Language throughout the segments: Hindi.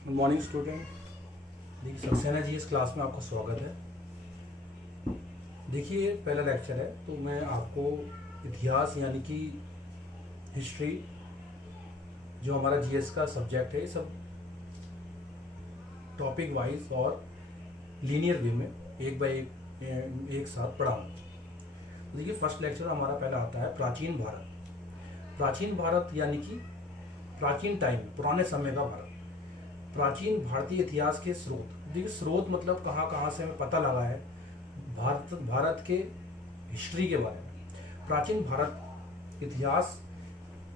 Good morning student. देखिए सक्सेना जी, इस क्लास में आपका स्वागत है। देखिए पहला लेक्चर है तो मैं आपको इतिहास यानी कि हिस्ट्री जो हमारा जीएस का सब्जेक्ट है, ये सब टॉपिक वाइज और लीनियर वे में एक बाय एक साथ पढ़ाऊंगा। तो देखिए फर्स्ट लेक्चर हमारा पहला आता है प्राचीन भारत। प्राचीन भारत यानी कि प्राचीन टाइम, पुराने समय का भारत। प्राचीन भारतीय इतिहास के स्रोत। देखिए स्रोत मतलब कहाँ कहाँ से हमें पता लगा है भारत के हिस्ट्री के बारे में। प्राचीन भारत इतिहास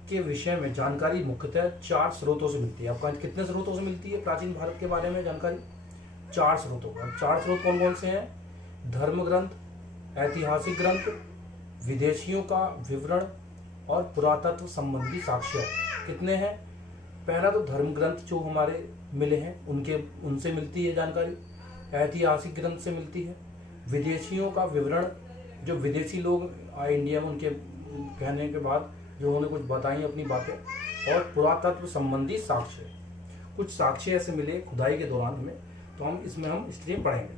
के विषय में जानकारी मुख्यतः 4 स्रोतों से मिलती है। आपका कितने स्रोतों से मिलती है प्राचीन भारत के बारे में जानकारी? 4 स्रोतों का। 4 स्रोत कौन कौन से हैं? धर्म ग्रंथ, ऐतिहासिक ग्रंथ, विदेशियों का विवरण और पुरातत्व संबंधी साक्ष्य। कितने हैं? पहला तो धर्म ग्रंथ जो हमारे मिले हैं उनसे मिलती है जानकारी, ऐतिहासिक ग्रंथ से मिलती है, विदेशियों का विवरण जो विदेशी लोग आए इंडिया में उनके कहने के बाद जो उन्होंने कुछ बताई अपनी बातें, और पुरातत्व संबंधी साक्ष्य। कुछ साक्ष्य ऐसे मिले खुदाई के दौरान हमें, तो हम इसलिए पढ़ेंगे।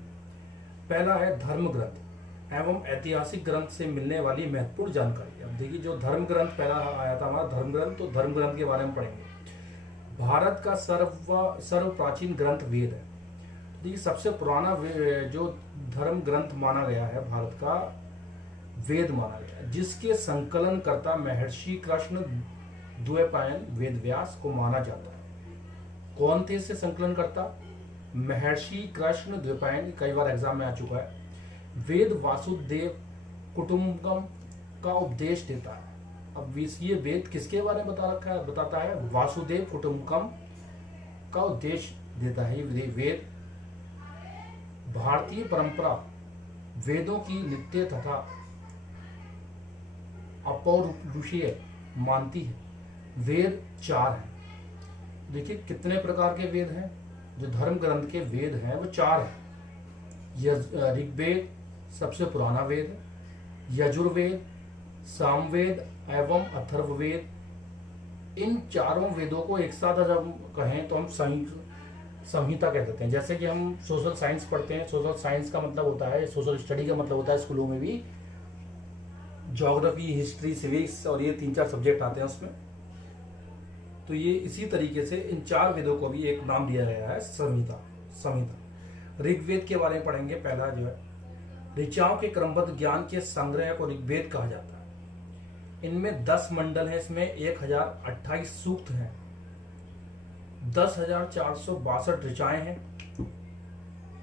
पहला है धर्म ग्रंथ एवं ऐतिहासिक ग्रंथ से मिलने वाली महत्वपूर्ण जानकारी। अब देखिए जो धर्म ग्रंथ पहला आया था हमारा धर्म ग्रंथ, तो धर्म ग्रंथ के बारे में पढ़ेंगे। भारत का सर्व प्राचीन ग्रंथ वेद है। देखिए सबसे पुराना जो धर्म ग्रंथ माना गया है भारत का, वेद माना गया, जिसके संकलन करता महर्षि कृष्ण द्वैपायन वेद व्यास को माना जाता है। कौन थे इससे संकलन करता? महर्षि कृष्ण द्वैपायन, कई बार एग्जाम में आ चुका है। वेद वासुदेव कुटुंबकम का उपदेश देता है। अब ये वेद किसके बारे में बताता है? वासुदेव कुटुंबकम का उपदेश देता है। ये वेद भारतीय परंपरा वेदों की नित्य तथा अपौरुषीय मानती है। वेद 4 हैं। देखिए कितने प्रकार के वेद हैं? जो धर्म ग्रंथ के वेद हैं वो 4 हैं। ऋग्वेद सबसे पुराना वेद है, यजुर्वेद, सामवेद एवं अथर्ववेद। इन चारों वेदों को एक साथ अगर हम कहें तो हम संहिता कह देते हैं। जैसे कि हम सोशल साइंस पढ़ते हैं, सोशल साइंस का मतलब होता है, सोशल स्टडी का मतलब होता है स्कूलों में भी ज्योग्राफी, हिस्ट्री, सिविक्स और ये 3-4 सब्जेक्ट आते हैं उसमें। तो ये इसी तरीके से इन 4 वेदों को भी एक नाम दिया गया है, संहिता। ऋग्वेद के बारे में पढ़ेंगे। पहला जो है ऋचाओं के क्रमबद्ध ज्ञान के संग्रह को ऋग्वेद कहा जाता है। इनमें 10 मंडल हैं, इसमें 1028 सूक्त हैं, 10,462 ऋचाएं हैं।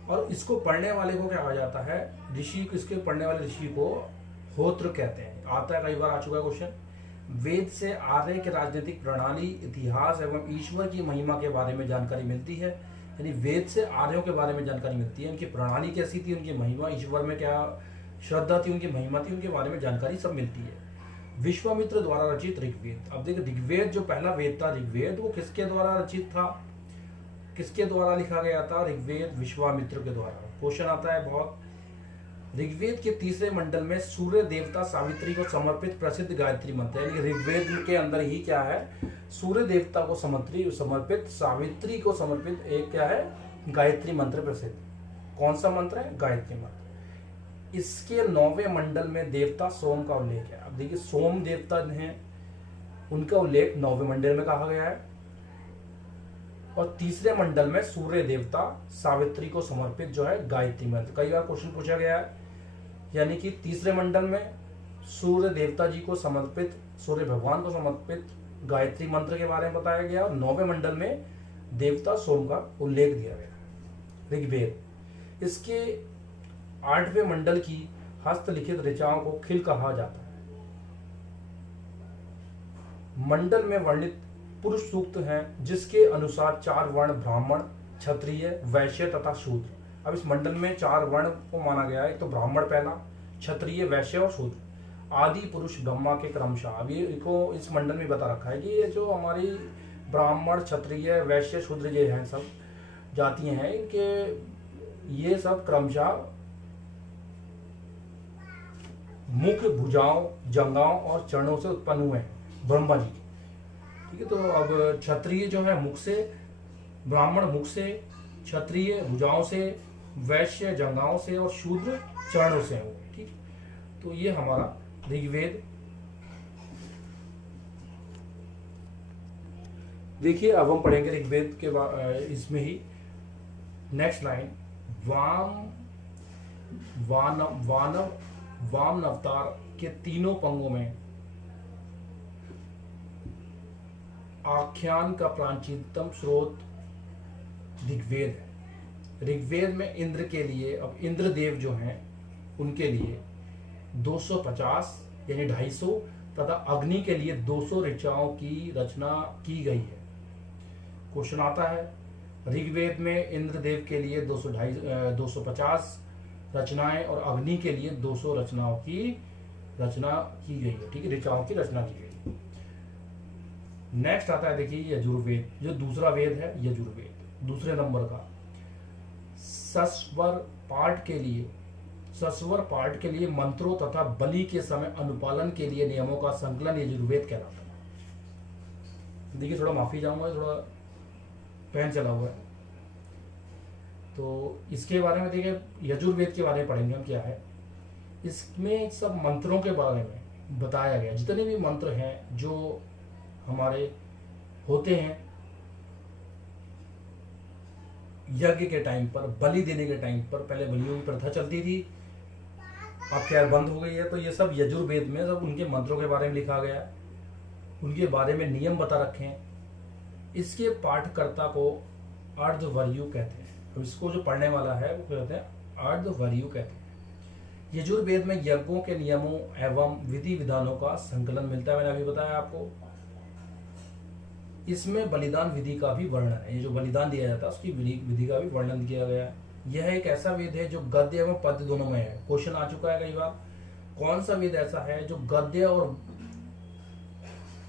और इसको पढ़ने वाले को क्या कहा जाता है? ऋषि। इसके पढ़ने वाले ऋषि को होत्र कहते हैं। आता है, कई बार आ चुका है क्वेश्चन। वेद से आर्य के राजनीतिक प्रणाली, इतिहास एवं ईश्वर की महिमा के बारे में जानकारी मिलती है। यानी वेद से आर्यों के बारे में जानकारी मिलती है, उनकी प्रणाली कैसी थी, उनकी महिमा, ईश्वर में क्या श्रद्धा थी, उनकी महिमा थी, उनके बारे में जानकारी सब मिलती है। विश्वामित्र द्वारा रचित ऋग्वेद। अब देखिए ऋग्वेद जो पहला वेद था ऋग्वेद, वो किसके द्वारा रचित था, किसके द्वारा लिखा गया था? ऋग्वेद विश्वामित्र के द्वारा। क्वेश्चन आता है बहुत। ऋग्वेद के तीसरे मंडल में सूर्य देवता सावित्री को समर्पित प्रसिद्ध गायत्री मंत्र है। ऋग्वेद के अंदर ही क्या है? सूर्य देवता को समर्पित, सावित्री को समर्पित एक क्या है? गायत्री मंत्र प्रसिद्ध। कौन सा मंत्र है? गायत्री मंत्र। इसके 9वें मंडल में देवता सोम का उल्लेख है। अब देखिए सोम देवता हैं, उनका उल्लेख 9वें मंडल में कहा गया है। और तीसरे मंडल में सूर्य देवता सावित्री को समर्पित जो है गायत्री मंत्र। कई बार क्वेश्चन पूछा गया है। यानी कि तीसरे मंडल में सूर्य देवता जी को समर्पित, सूर्य भगवान को समर्पित गायत्री मंत्र के बारे में बताया गया, और 9वें मंडल में देवता सोम का उल्लेख दिया गया ऋग्वेद। इसके 8वें मंडल की हस्तलिखित ऋचाओं को खिल कहा जाता है। मंडल में वर्णित पुरुष सूक्त हैं, जिसके अनुसार 4 वर्ण ब्राह्मण, क्षत्रिय, वैश्य तथा शूद्र। अब इस मंडल में 4 वर्ण को माना गया है। एक तो ब्राह्मण पहला, क्षत्रिय, वैश्य और शूद्र। आदि पुरुष ब्रह्मा के क्रमशः। अब ये इनको इस मंडल में बता रखा है कि ये जो हमारी ब्राह्मण, क्षत्रिय, वैश्य, शूद्र ये हैं सब जातियां हैं, इनके ये सब क्रमशः मुख, भुजाओं, जंगाओं और चरणों से उत्पन्न हुए हैं ब्रह्मा जी के। ठीक है, तो अब क्षत्रिय जो है मुख से, ब्राह्मण मुख से, क्षत्रिय भुजाओं से, वैश्य जंघाओं से और शूद्र चरणों से हो। ठीक, तो ये हमारा ऋग्वेद। देखिए अब हम पढ़ेंगे ऋग्वेद के इसमें ही नेक्स्ट लाइन, वाम वाम अवतार के तीनों पंगों में आख्यान का प्राचीनतम स्रोत ऋग्वेद है। ऋग्वेद में इंद्र के लिए, अब इंद्रदेव जो हैं उनके लिए 250 यानी 250 तथा अग्नि के लिए 200 ऋचाओं की रचना की गई है। क्वेश्चन आता है, ऋग्वेद में इंद्रदेव के लिए 250 रचनाएं और अग्नि के लिए 200 रचनाओं की रचना की गई है। ठीक है, ऋचाओं की रचना की गई। नेक्स्ट आता है देखिए यजुर्वेद, जो दूसरा वेद है यजुर्वेद, दूसरे नंबर का। सस्वर पाठ के लिए मंत्रों तथा बलि के समय अनुपालन के लिए नियमों का संकलन यजुर्वेद कहलाता है। देखिए थोड़ा माफी चाहूंगा, थोड़ा पैन चला हुआ है, तो इसके बारे में देखिए यजुर्वेद के बारे में पढ़ेंगे हम। क्या है इसमें, सब मंत्रों के बारे में बताया गया। जितने भी मंत्र हैं जो हमारे होते हैं यज्ञ के टाइम पर, बलि देने के टाइम पर, पहले बलियों की प्रथा चलती थी, अब खैर बंद हो गई है, तो ये सब यजुर्वेद में सब उनके मंत्रों के बारे में लिखा गया है, उनके बारे में नियम बता रखे हैं। इसके पाठकर्ता को अर्धवर्यु कहते हैं। अब इसको जो पढ़ने वाला है वो कहते हैं अर्धवर्यु कहते हैं। यजुर्वेद में यज्ञों के नियमों एवं विधि विधानों का संकलन मिलता है, मैंने अभी बताया आपको। इसमें बलिदान विधि का भी वर्णन है, ये जो बलिदान दिया जाता है उसकी विधि का भी वर्णन किया गया है। यह एक ऐसा वेद है जो गद्य एवं पद्य दोनों में है। क्वेश्चन आ चुका है कई बार, कौन सा वेद ऐसा है जो गद्य और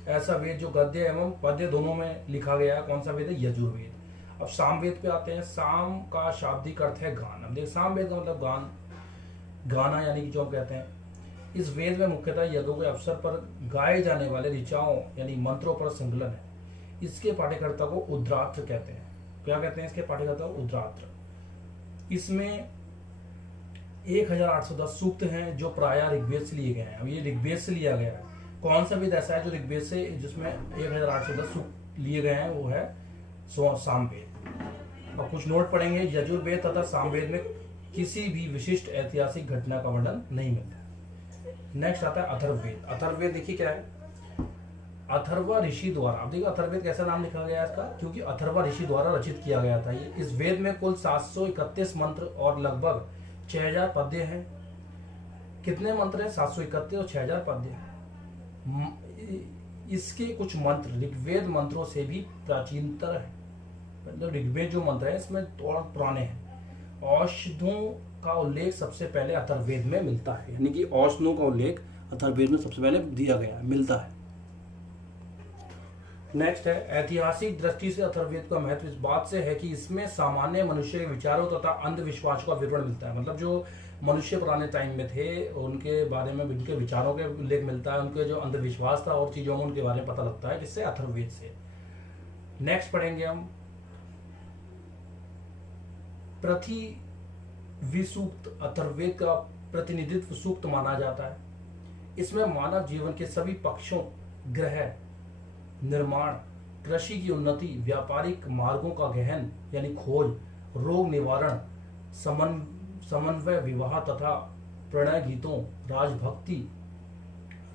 ऐसा वेद जो गद्य एवं पद्य दोनों में लिखा गया है, कौन सा वेद है? यजुर्वेद। अब सामवेद पे आते हैं। साम का शाब्दिक अर्थ है गान। अब देख सामवेद का मतलब गान, गाना यानी कि जो हम कहते हैं। इस वेद में मुख्यतः यज्ञों के अवसर पर गाए जाने वाले ऋचाओं यानी मंत्रों पर संकलन है। इसके पाठ्यकर्ता को उद्रात्र कहते हैं। क्या कहते हैं इसके पाठ्यकर्ता को? उद्रात्र। इसमें 1810 सूक्त हैं जो प्रायः ऋग्वेद से लिए गए हैं। अब ये ऋग्वेद से लिया गया है। कौन सा वेद ऐसा है जो ऋग्वेद से, जिसमें 1810 सूक्त लिए गए हैं? वो है सामवेद। अब कुछ नोट पढ़ेंगे। यजुर्वेद तथा सामवेद में किसी भी विशिष्ट ऐतिहासिक घटना का वर्णन नहीं मिलता। नेक्स्ट आता है अथर्ववेद। अथर्ववेद देखिए क्या है, अथर्व ऋषि द्वारा। अब देखिए अथर्ववेद कैसा नाम लिखा गया है इसका, क्योंकि अथर्व ऋषि द्वारा रचित किया गया था ये। इस वेद में कुल 731 मंत्र और लगभग 6000 पद्य हैं। कितने मंत्र हैं? 731 और 6000 पद्य हैं। इसके कुछ मंत्र ऋग्वेद मंत्रों से भी प्राचीनतर है। मतलब ऋग्वेद जो मंत्र है इसमें थोड़ा पुराने हैं। औषधों का उल्लेख सबसे पहले अथर्ववेद में मिलता है, यानी कि औषधों का उल्लेख अथर्ववेद में सबसे पहले दिया गया है, मिलता है। नेक्स्ट है ऐतिहासिक दृष्टि से अथर्ववेद का महत्व इस बात से है कि इसमें सामान्य मनुष्य के विचारों तथा अंधविश्वास का विवरण मिलता है। मतलब जो मनुष्य पुराने टाइम में थे उनके बारे में, उनके विचारों के उल्लेख मिलता है, उनके जो अंधविश्वास था और चीजों में उनके बारे में पता लगता है, जिससे अथर्ववेद से। नेक्स्ट पढ़ेंगे हम पृथ्वी सूक्त। अथर्ववेद का प्रतिनिधित्व सूक्त माना जाता है। इसमें मानव जीवन के सभी पक्षों, ग्रह निर्माण, कृषि की उन्नति, व्यापारिक मार्गों का गहन यानी खोज, रोग निवारण, समन्वय, विवाह तथा प्रणय गीतों, राजभक्ति,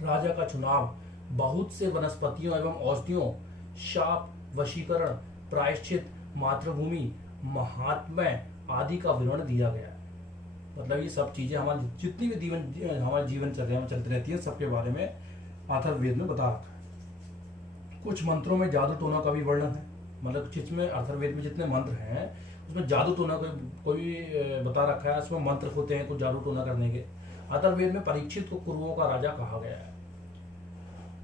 राजा का चुनाव, बहुत से वनस्पतियों एवं औषधियों, शाप, वशीकरण, प्रायश्चित, मातृभूमि, महात्म्य आदि का विवरण दिया गया है। मतलब ये सब चीजें हमारी जितनी भी हमारे जीवन चर्या में चलती रहती है, सबके बारे में अथर्ववेद में बता रखा है। कुछ मंत्रों में जादू टोना का भी वर्णन है। मतलब जिसमें अथर्ववेद में जितने मंत्र हैं उसमें जादू टोना को भी बता रखा है। उसमें मंत्र होते हैं कुछ जादू टोना करने के। अथर्ववेद में परीक्षित को कुरुओं का राजा कहा गया है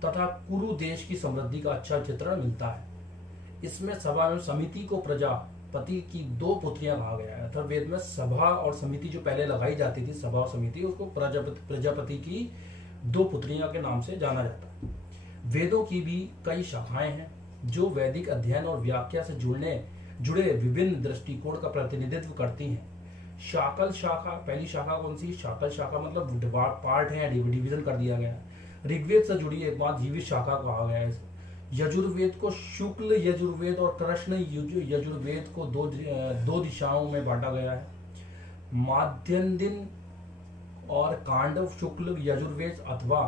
तथा कुरु देश की समृद्धि का अच्छा चित्रण मिलता है। इसमें सभा एवं समिति को प्रजापति की 2 पुत्रियां कहा गया है। अथर्ववेद में सभा और समिति जो पहले लगाई जाती थी, सभा और समिति, उसको प्रजापति की 2 पुत्रियां के नाम से जाना जाता है। वेदों की भी कई शाखाएं हैं जो वैदिक अध्ययन और व्याख्या से जुड़े विभिन्न दृष्टिकोण का प्रतिनिधित्व करती हैं। शाकल शाखा, पहली शाखा कौन सी? शाकल शाखा मतलब पार्ट है, डिवीजन कर दिया गया। ऋग्वेद से जुड़ी एक बात जीवित शाखा कहा गया है। यजुर्वेद को शुक्ल यजुर्वेद और कृष्ण यजुर्वेद को दो दिशाओं में बांटा गया है। माध्यन्दिन और कांडव शुक्ल यजुर्वेद अथवा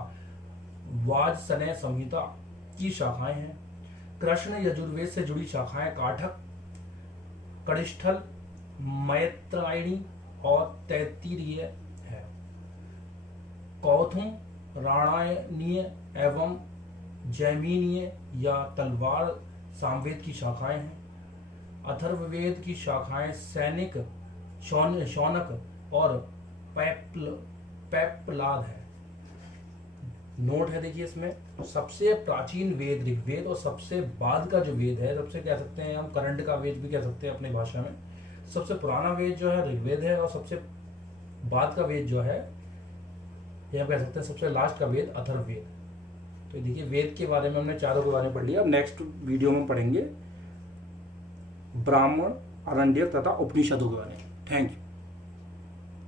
वाजसनेय संहिता की शाखाएं हैं। कृष्ण यजुर्वेद से जुड़ी शाखाएं काठक, कनिष्ठल, मैत्रायणी और तैत्तिरीय है। कौथुम राणायणीय एवं जैमिनीय या तलवार सामवेद की शाखाएं हैं। अथर्ववेद की शाखाएं सैनिक, शौनक और पैप्लाद है। नोट है देखिए इसमें, सबसे प्राचीन वेद ऋग्वेद और सबसे बाद का जो वेद है, सबसे कह सकते हैं हम करंट का वेद भी कह सकते हैं अपनी भाषा में। सबसे पुराना वेद जो है ऋग्वेद है और सबसे बाद का वेद जो है यह कह सकते हैं सबसे लास्ट का वेद अथर्ववेद। तो देखिए वेद के बारे में हमने चारों के बारे में पढ़ लिया। अब नेक्स्ट वीडियो में पढ़ेंगे ब्राह्मण, आरण्यक तथा उपनिषदों के बारे में। Thank you.